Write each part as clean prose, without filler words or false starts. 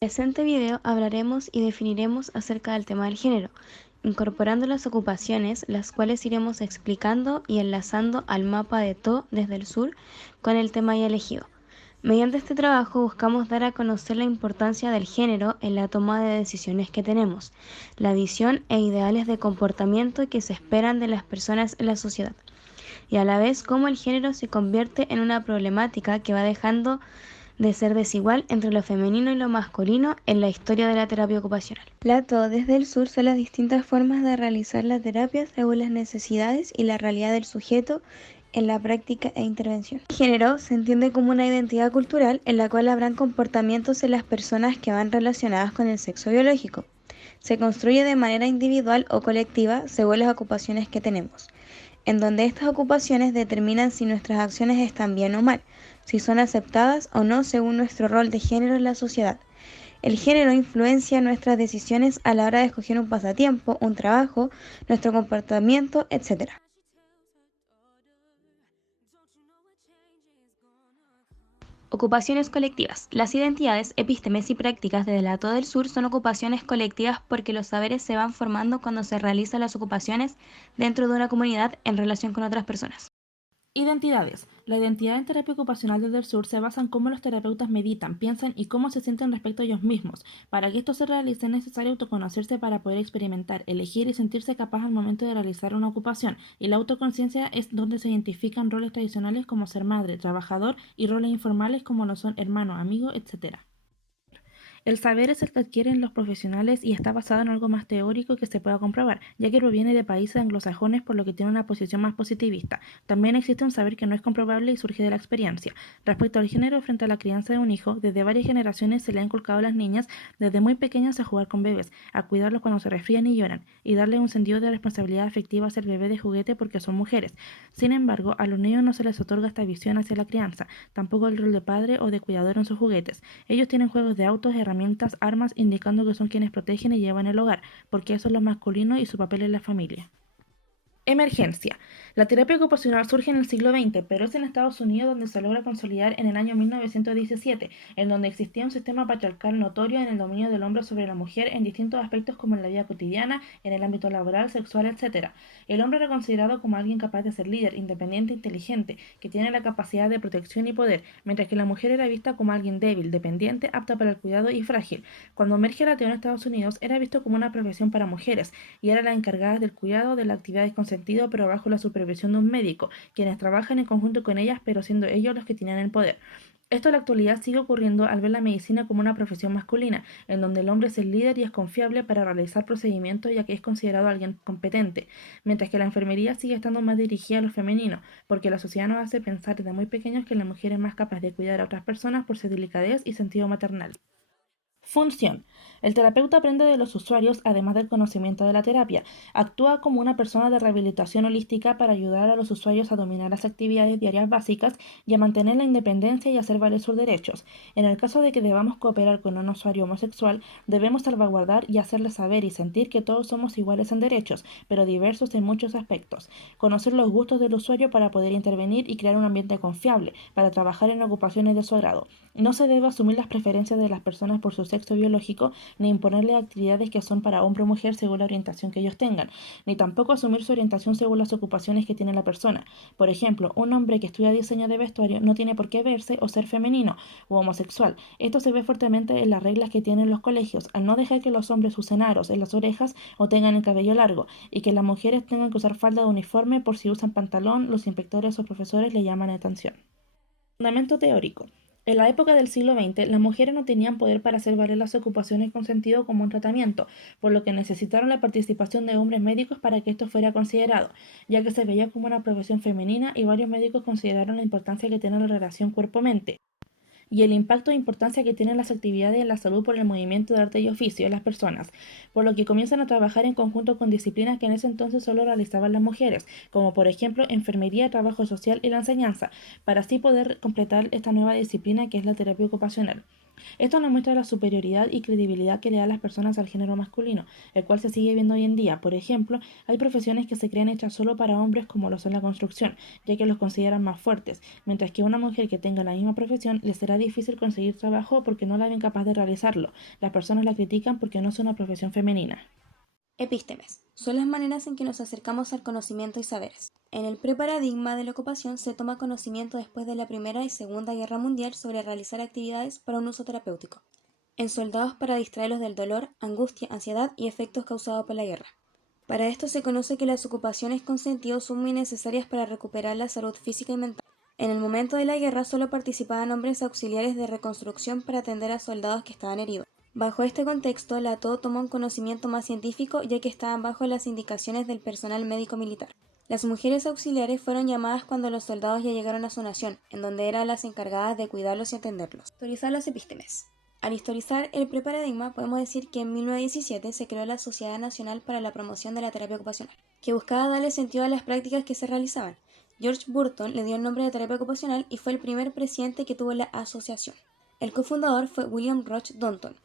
En el presente video hablaremos y definiremos acerca del tema del género, incorporando las ocupaciones, las cuales iremos explicando y enlazando al mapa de To desde el sur con el tema ya elegido. Mediante este trabajo buscamos dar a conocer la importancia del género en la toma de decisiones que tenemos, la visión e ideales de comportamiento que se esperan de las personas en la sociedad, y a la vez cómo el género se convierte en una problemática que va dejando de ser desigual entre lo femenino y lo masculino en la historia de la terapia ocupacional. La TO desde el sur son las distintas formas de realizar la terapia según las necesidades y la realidad del sujeto en la práctica e intervención. El género se entiende como una identidad cultural en la cual habrán comportamientos en las personas que van relacionadas con el sexo biológico. Se construye de manera individual o colectiva según las ocupaciones que tenemos, en donde estas ocupaciones determinan si nuestras acciones están bien o mal, si son aceptadas o no según nuestro rol de género en la sociedad. El género influencia nuestras decisiones a la hora de escoger un pasatiempo, un trabajo, nuestro comportamiento, etc. Ocupaciones colectivas. Las identidades, epístemes y prácticas de la TO del sur son ocupaciones colectivas porque los saberes se van formando cuando se realizan las ocupaciones dentro de una comunidad en relación con otras personas. Identidades. La identidad en terapia ocupacional desde el sur se basa en cómo los terapeutas meditan, piensan y cómo se sienten respecto a ellos mismos. Para que esto se realice es necesario autoconocerse para poder experimentar, elegir y sentirse capaz al momento de realizar una ocupación. Y la autoconciencia es donde se identifican roles tradicionales como ser madre, trabajador y roles informales como lo son hermano, amigo, etc. El saber es el que adquieren los profesionales y está basado en algo más teórico que se pueda comprobar, ya que proviene de países anglosajones por lo que tiene una posición más positivista. También existe un saber que no es comprobable y surge de la experiencia. Respecto al género frente a la crianza de un hijo, desde varias generaciones se le ha inculcado a las niñas desde muy pequeñas a jugar con bebés, a cuidarlos cuando se resfrían y lloran, y darle un sentido de responsabilidad afectiva hacia el bebé de juguete porque son mujeres. Sin embargo, a los niños no se les otorga esta visión hacia la crianza, tampoco el rol de padre o de cuidador en sus juguetes. Ellos tienen juegos de autos, herramientas, armas, indicando que son quienes protegen y llevan el hogar, porque eso es lo masculino y su papel en la familia. Emergencia. La terapia ocupacional surge en el siglo XX, pero es en Estados Unidos donde se logra consolidar en el año 1917, en donde existía un sistema patriarcal notorio en el dominio del hombre sobre la mujer en distintos aspectos como en la vida cotidiana, en el ámbito laboral, sexual, etc. El hombre era considerado como alguien capaz de ser líder, independiente, inteligente, que tiene la capacidad de protección y poder, mientras que la mujer era vista como alguien débil, dependiente, apta para el cuidado y frágil. Cuando emerge la teoría en Estados Unidos, era visto como una profesión para mujeres, y eran las encargadas del cuidado de las actividades consentidas, pero bajo la supervisión de un médico, quienes trabajan en conjunto con ellas, pero siendo ellos los que tienen el poder. Esto en la actualidad sigue ocurriendo al ver la medicina como una profesión masculina, en donde el hombre es el líder y es confiable para realizar procedimientos ya que es considerado alguien competente, mientras que la enfermería sigue estando más dirigida a lo femenino, porque la sociedad nos hace pensar desde muy pequeños que la mujer es más capaz de cuidar a otras personas por su delicadez y sentido maternal. Función. El terapeuta aprende de los usuarios además del conocimiento de la terapia. Actúa como una persona de rehabilitación holística para ayudar a los usuarios a dominar las actividades diarias básicas y a mantener la independencia y hacer valer sus derechos. En el caso de que debamos cooperar con un usuario homosexual, debemos salvaguardar y hacerle saber y sentir que todos somos iguales en derechos, pero diversos en muchos aspectos. Conocer los gustos del usuario para poder intervenir y crear un ambiente confiable para trabajar en ocupaciones de su agrado. No se debe asumir las preferencias de las personas por su sexo biológico, ni imponerle actividades que son para hombre o mujer según la orientación que ellos tengan, ni tampoco asumir su orientación según las ocupaciones que tiene la persona. Por ejemplo, un hombre que estudia diseño de vestuario no tiene por qué verse o ser femenino o homosexual. Esto se ve fuertemente en las reglas que tienen los colegios, al no dejar que los hombres usen aros en las orejas o tengan el cabello largo, y que las mujeres tengan que usar falda de uniforme por si usan pantalón, los inspectores o profesores le llaman la atención. Fundamento teórico. En la época del siglo XX, las mujeres no tenían poder para hacer valer las ocupaciones con sentido como un tratamiento, por lo que necesitaron la participación de hombres médicos para que esto fuera considerado, ya que se veía como una profesión femenina y varios médicos consideraron la importancia que tiene la relación cuerpo-mente y el impacto e importancia que tienen las actividades en la salud por el movimiento de arte y oficio de las personas, por lo que comienzan a trabajar en conjunto con disciplinas que en ese entonces solo realizaban las mujeres, como por ejemplo enfermería, trabajo social y la enseñanza, para así poder completar esta nueva disciplina que es la terapia ocupacional. Esto nos muestra la superioridad y credibilidad que le dan las personas al género masculino, el cual se sigue viendo hoy en día. Por ejemplo, hay profesiones que se creen hechas solo para hombres como lo son la construcción, ya que los consideran más fuertes, mientras que una mujer que tenga la misma profesión le será difícil conseguir trabajo porque no la ven capaz de realizarlo. Las personas la critican porque no es una profesión femenina. Epístemes son las maneras en que nos acercamos al conocimiento y saberes. En el preparadigma de la ocupación se toma conocimiento después de la Primera y Segunda Guerra Mundial sobre realizar actividades para un uso terapéutico. En soldados para distraerlos del dolor, angustia, ansiedad y efectos causados por la guerra. Para esto se conoce que las ocupaciones con sentido son muy necesarias para recuperar la salud física y mental. En el momento de la guerra solo participaban hombres auxiliares de reconstrucción para atender a soldados que estaban heridos. Bajo este contexto, la TO tomó un conocimiento más científico ya que estaban bajo las indicaciones del personal médico militar. Las mujeres auxiliares fueron llamadas cuando los soldados ya llegaron a su nación, en donde eran las encargadas de cuidarlos y atenderlos. Historizar los epístemes. Al historizar el preparadigma, podemos decir que en 1917 se creó la Sociedad Nacional para la Promoción de la Terapia Ocupacional, que buscaba darle sentido a las prácticas que se realizaban. George Burton le dio el nombre de terapia ocupacional y fue el primer presidente que tuvo la asociación. El cofundador fue William Roch Dunton,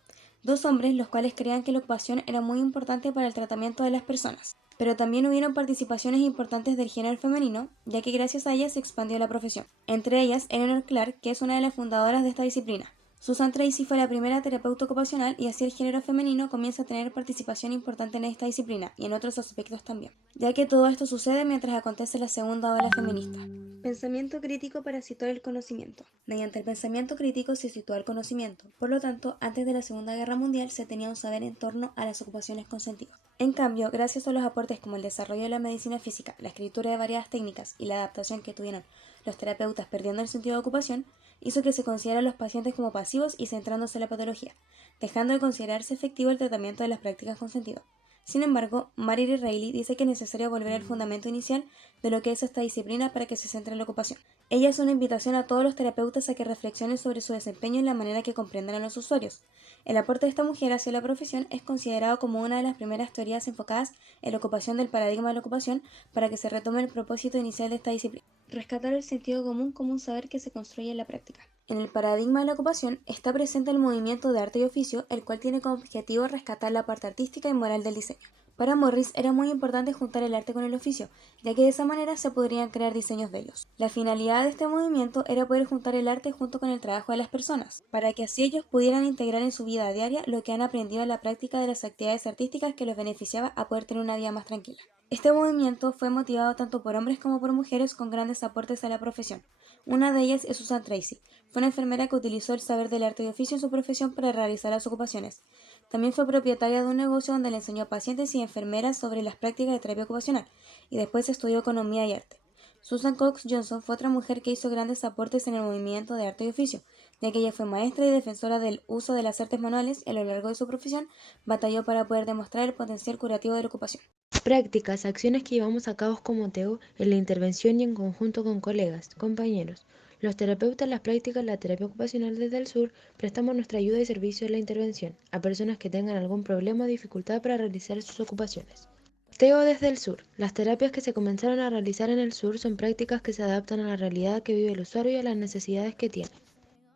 dos hombres los cuales creían que la ocupación era muy importante para el tratamiento de las personas. Pero también hubieron participaciones importantes del género femenino, ya que gracias a ellas se expandió la profesión. Entre ellas, Eleanor Clark, que es una de las fundadoras de esta disciplina. Susan Tracy fue la primera terapeuta ocupacional y así el género femenino comienza a tener participación importante en esta disciplina y en otros aspectos también, ya que todo esto sucede mientras acontece la segunda ola feminista. Pensamiento crítico para situar el conocimiento. Mediante el pensamiento crítico se sitúa el conocimiento, por lo tanto, antes de la Segunda Guerra Mundial se tenía un saber en torno a las ocupaciones con sentido. En cambio, gracias a los aportes como el desarrollo de la medicina física, la escritura de variadas técnicas y la adaptación que tuvieron los terapeutas perdiendo el sentido de ocupación, hizo que se considerara a los pacientes como pasivos y centrándose en la patología, dejando de considerarse efectivo el tratamiento de las prácticas con sentido. Sin embargo, Mary Reilly dice que es necesario volver al fundamento inicial de lo que es esta disciplina para que se centre en la ocupación. Ella es una invitación a todos los terapeutas a que reflexionen sobre su desempeño y la manera que comprendan a los usuarios. El aporte de esta mujer hacia la profesión es considerado como una de las primeras teorías enfocadas en la ocupación del paradigma de la ocupación para que se retome el propósito inicial de esta disciplina. Rescatar el sentido común como un saber que se construye en la práctica. En el paradigma de la ocupación está presente el movimiento de arte y oficio, el cual tiene como objetivo rescatar la parte artística y moral del diseño. Para Morris era muy importante juntar el arte con el oficio, ya que de esa manera se podrían crear diseños bellos. La finalidad de este movimiento era poder juntar el arte junto con el trabajo de las personas, para que así ellos pudieran integrar en su vida diaria lo que han aprendido en la práctica de las actividades artísticas que los beneficiaba a poder tener una vida más tranquila. Este movimiento fue motivado tanto por hombres como por mujeres con grandes aportes a la profesión. Una de ellas es Susan Tracy. Fue una enfermera que utilizó el saber del arte y oficio en su profesión para realizar las ocupaciones. También fue propietaria de un negocio donde le enseñó a pacientes y enfermeras sobre las prácticas de terapia ocupacional, y después estudió economía y arte. Susan Cox Johnson fue otra mujer que hizo grandes aportes en el movimiento de arte y oficio, ya que ella fue maestra y defensora del uso de las artes manuales y a lo largo de su profesión batalló para poder demostrar el potencial curativo de la ocupación. Prácticas, acciones que llevamos a cabo como TEO en la intervención y en conjunto con colegas, compañeros. Los terapeutas, las prácticas, la terapia ocupacional desde el sur, prestamos nuestra ayuda y servicio en la intervención a personas que tengan algún problema o dificultad para realizar sus ocupaciones. TEO desde el sur. Las terapias que se comenzaron a realizar en el sur son prácticas que se adaptan a la realidad que vive el usuario y a las necesidades que tiene.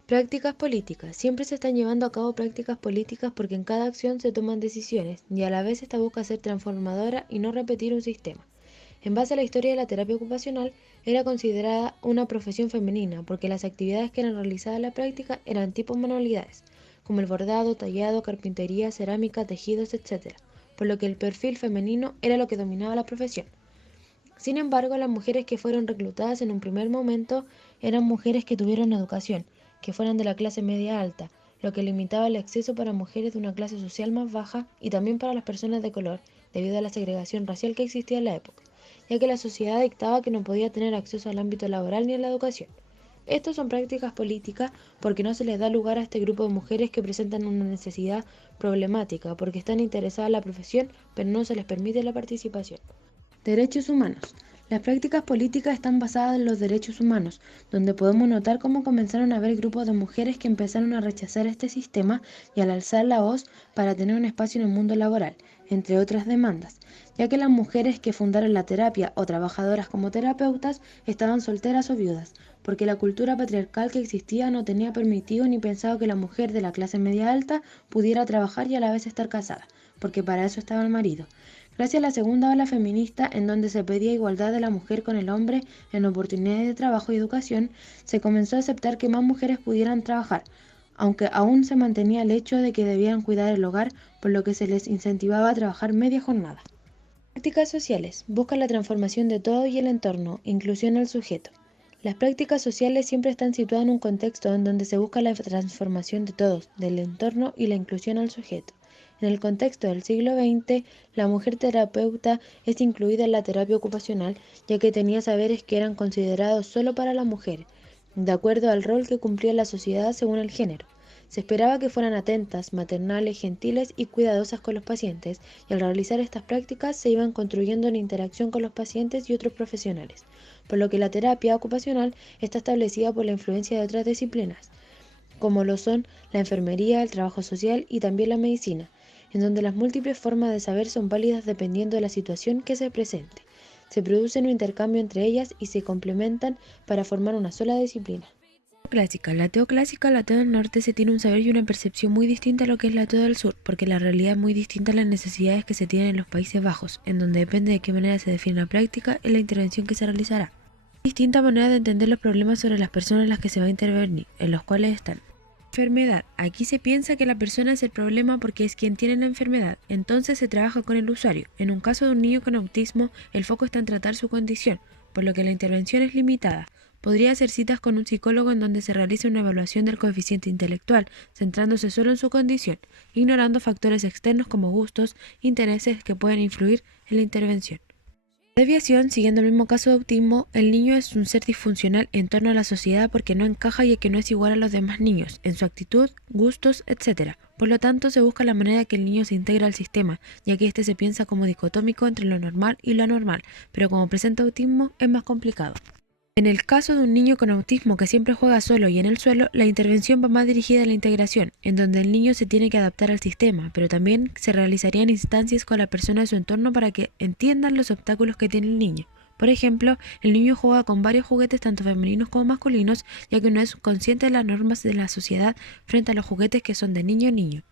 Prácticas políticas. Siempre se están llevando a cabo prácticas políticas porque en cada acción se toman decisiones y a la vez esta busca ser transformadora y no repetir un sistema. En base a la historia de la terapia ocupacional, era considerada una profesión femenina porque las actividades que eran realizadas en la práctica eran tipo manualidades, como el bordado, tallado, carpintería, cerámica, tejidos, etc., por lo que el perfil femenino era lo que dominaba la profesión. Sin embargo, las mujeres que fueron reclutadas en un primer momento eran mujeres que tuvieron educación, que fueran de la clase media alta, lo que limitaba el acceso para mujeres de una clase social más baja y también para las personas de color, debido a la segregación racial que existía en la época, ya que la sociedad dictaba que no podía tener acceso al ámbito laboral ni a la educación. Estas son prácticas políticas porque no se les da lugar a este grupo de mujeres que presentan una necesidad problemática, porque están interesadas en la profesión, pero no se les permite la participación. Derechos humanos. Las prácticas políticas están basadas en los derechos humanos, donde podemos notar cómo comenzaron a haber grupos de mujeres que empezaron a rechazar este sistema y al alzar la voz para tener un espacio en el mundo laboral, entre otras demandas, ya que las mujeres que fundaron la terapia o trabajadoras como terapeutas estaban solteras o viudas, porque la cultura patriarcal que existía no tenía permitido ni pensado que la mujer de la clase media alta pudiera trabajar y a la vez estar casada, porque para eso estaba el marido. Gracias a la segunda ola feminista, en donde se pedía igualdad de la mujer con el hombre en oportunidades de trabajo y educación, se comenzó a aceptar que más mujeres pudieran trabajar, aunque aún se mantenía el hecho de que debían cuidar el hogar, por lo que se les incentivaba a trabajar media jornada. Prácticas sociales. Buscan la transformación de todo y el entorno, inclusión al sujeto. Las prácticas sociales siempre están situadas en un contexto en donde se busca la transformación de todos, del entorno y la inclusión al sujeto. En el contexto del siglo XX, la mujer terapeuta es incluida en la terapia ocupacional, ya que tenía saberes que eran considerados solo para la mujer, de acuerdo al rol que cumplía la sociedad según el género. Se esperaba que fueran atentas, maternales, gentiles y cuidadosas con los pacientes, y al realizar estas prácticas se iban construyendo en interacción con los pacientes y otros profesionales, por lo que la terapia ocupacional está establecida por la influencia de otras disciplinas, como lo son la enfermería, el trabajo social y también la medicina, en donde las múltiples formas de saber son válidas dependiendo de la situación que se presente. Se produce un intercambio entre ellas y se complementan para formar una sola disciplina. Clásica. La teoclásica, la teo del norte, se tiene un saber y una percepción muy distinta a lo que es la teo del sur, porque la realidad es muy distinta a las necesidades que se tienen en los Países Bajos, en donde depende de qué manera se define la práctica y la intervención que se realizará. Distinta manera de entender los problemas sobre las personas en las que se va a intervenir, en los cuales están. Enfermedad. Aquí se piensa que la persona es el problema porque es quien tiene la enfermedad, entonces se trabaja con el usuario. En un caso de un niño con autismo, el foco está en tratar su condición, por lo que la intervención es limitada. Podría hacer citas con un psicólogo en donde se realice una evaluación del coeficiente intelectual, centrándose solo en su condición, ignorando factores externos como gustos, intereses que pueden influir en la intervención. Desviación. Siguiendo el mismo caso de autismo, el niño es un ser disfuncional en torno a la sociedad porque no encaja y que no es igual a los demás niños, en su actitud, gustos, etc. Por lo tanto, se busca la manera de que el niño se integre al sistema, ya que este se piensa como dicotómico entre lo normal y lo anormal, pero como presenta autismo es más complicado. En el caso de un niño con autismo que siempre juega solo y en el suelo, la intervención va más dirigida a la integración, en donde el niño se tiene que adaptar al sistema, pero también se realizarían instancias con la persona de su entorno para que entiendan los obstáculos que tiene el niño. Por ejemplo, el niño juega con varios juguetes tanto femeninos como masculinos, ya que no es consciente de las normas de la sociedad frente a los juguetes que son de niño a niño.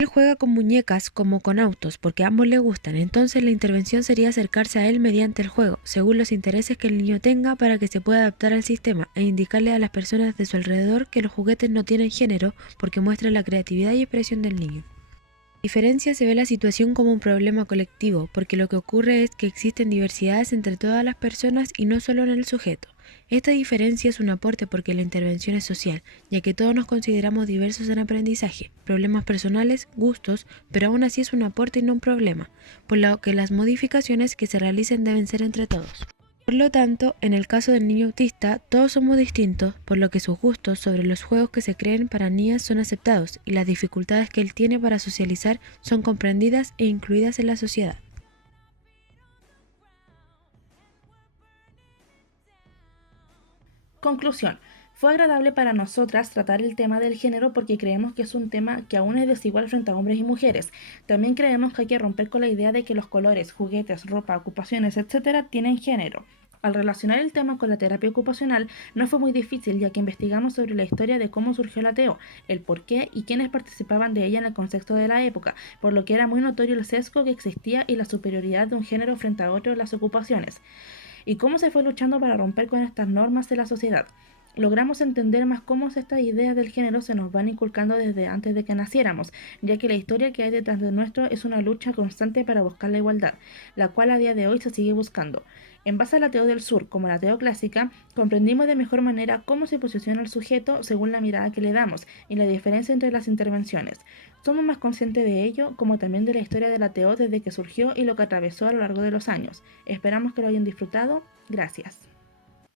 Él juega con muñecas como con autos porque a ambos le gustan, entonces la intervención sería acercarse a él mediante el juego, según los intereses que el niño tenga para que se pueda adaptar al sistema e indicarle a las personas de su alrededor que los juguetes no tienen género porque muestran la creatividad y expresión del niño. Diferencia se ve la situación como un problema colectivo, porque lo que ocurre es que existen diversidades entre todas las personas y no solo en el sujeto. Esta diferencia es un aporte porque la intervención es social, ya que todos nos consideramos diversos en aprendizaje, problemas personales, gustos, pero aún así es un aporte y no un problema, por lo que las modificaciones que se realicen deben ser entre todos. Por lo tanto, en el caso del niño autista, todos somos distintos, por lo que sus gustos sobre los juegos que se creen para niñas son aceptados y las dificultades que él tiene para socializar son comprendidas e incluidas en la sociedad. Conclusión. Fue agradable para nosotras tratar el tema del género porque creemos que es un tema que aún es desigual frente a hombres y mujeres. También creemos que hay que romper con la idea de que los colores, juguetes, ropa, ocupaciones, etc. tienen género. Al relacionar el tema con la terapia ocupacional no fue muy difícil, ya que investigamos sobre la historia de cómo surgió la TEO, el por qué y quiénes participaban de ella en el contexto de la época, por lo que era muy notorio el sesgo que existía y la superioridad de un género frente a otro en las ocupaciones, y cómo se fue luchando para romper con estas normas de la sociedad. Logramos entender más cómo estas ideas del género se nos van inculcando desde antes de que naciéramos, ya que la historia que hay detrás de nuestro es una lucha constante para buscar la igualdad, la cual a día de hoy se sigue buscando. En base a la teo del sur, como la teo clásica, comprendimos de mejor manera cómo se posiciona el sujeto según la mirada que le damos y la diferencia entre las intervenciones. Somos más conscientes de ello, como también de la historia de la teo desde que surgió y lo que atravesó a lo largo de los años. Esperamos que lo hayan disfrutado. Gracias.